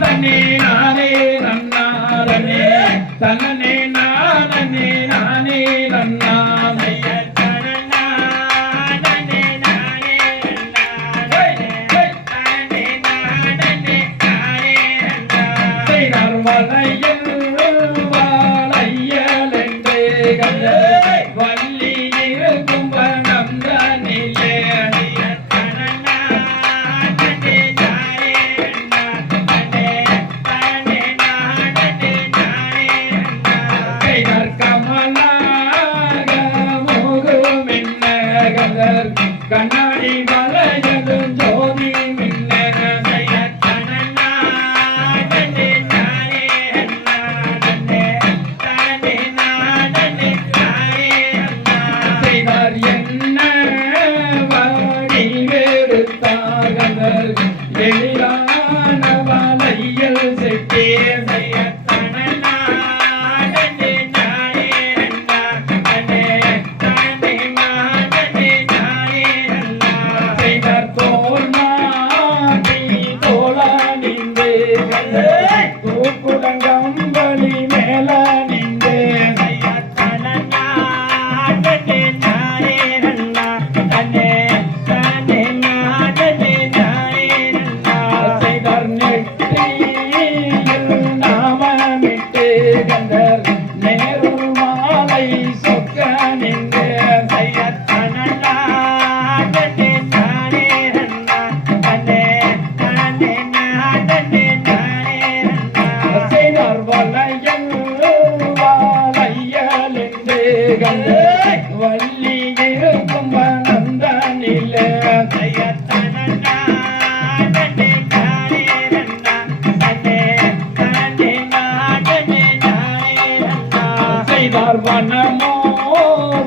தன்னே நானே நன்னாரனே தன்னே நானே நானே நன்னானே வள்ளி இருக்கும் வனம் தானிலே கண்ணாடி மலையதும் ஜோதி என்ன வடிவெடுத்தார்கள் எளிதான வலையில் செட்டே தூக்குடங்கம்பளி மேல நின்று நாமமிட்டு கண்டர் நேரு மாலை சொக்க நின்று வள்ளி இருக்கும் வனந்தானிலே செய்தார் வனமோ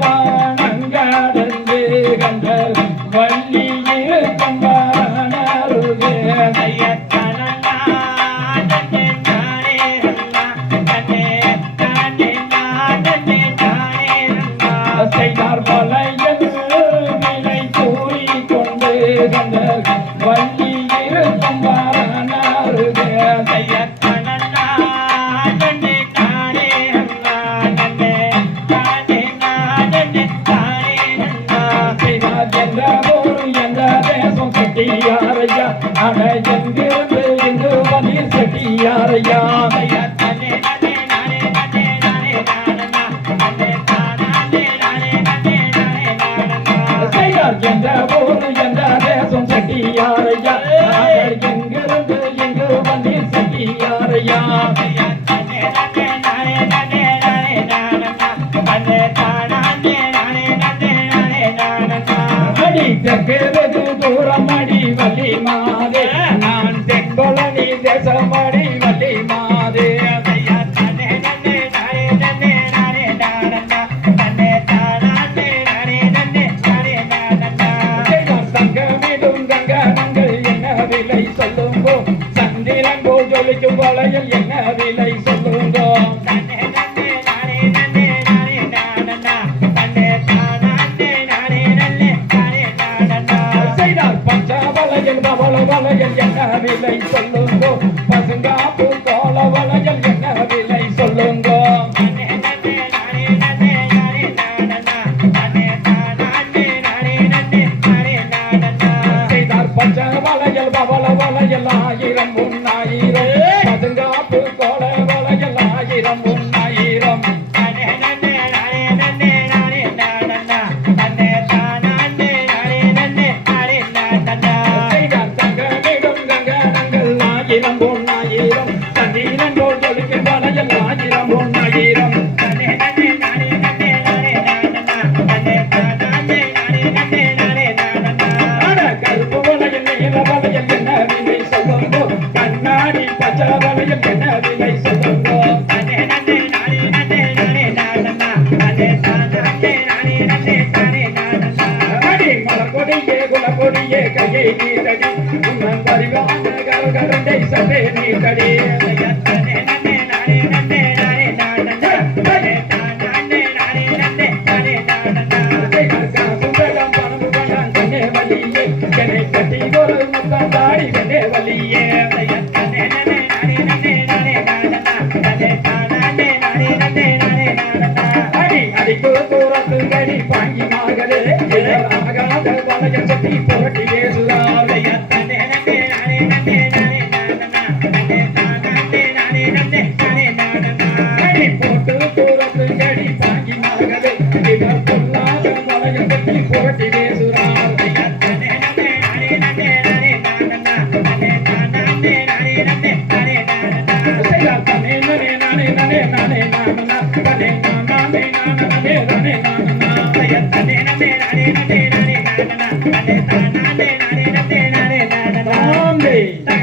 வனங்கடந்து கண்டர் வள்ளி இருக்கும் வனருகே செய்தார் வலையில் விலை கூறி கொண்டு கண்டர் வள்ளி இருக்கும் வனருகே செட்டியாரையா அட எங்கிருந்து இங்கு வந்து செட்டியாரையா என்ற ஊர் என்ற தேசம் செட்டியாரையா எங்கிருந்து இங்கு வந்து செட்டியாரையா அடி தெற்கு வெகு தூரம் அடி வள்ளி மாதே நான் தென்பழனி தேசம் அடி வள்ளி மாதே சந்திரன் போல் ஜொலிக்கும் வளையல் என்ன விலை சொல்லுங்கோ செய்தால் பஞ்ச வளையல் பவள வளையல் என்ன விலை சொல்லுங்கோ பசுங்காப்பு கோல வளையல் என்ன விலை சொல்லுங்கோ செய்தால் பஞ்ச வளையல் பவள வளையல் 1000 1000 பசுங்காப்பு கோல வளையல் 1000 1000 செய்தால் தங்கமிடும் கங்கணங்கள் 1000 1000 தண்ணீரன் போல் ஜொலிக்கும் வளையல் 1000 1000 கருப்பு வளையல் நீல வளையல் என்ன விலை சொல்லுங்கோ கண்ணாடி பச்சை வளையல் என்ன விலை சொல்லுங்கோ மலர் கொடியே குல கொடியே கையை நீரடி உன்னன் பரிவான கரண்டை சட்டை நீட்டடி கட்டி ஒரு முத்தம் தாடி வெள்ளே வலியே வளைய கட்டி புரட்டி பேசுறார் அடி போட்டு தூரத்து கடி தாங்கினார்களே இவர் பொல்லாத வளைய கட்டி புரட்டி பேசுறார் நானே நானே நானே நானே நானே நானே நானே நானே நானே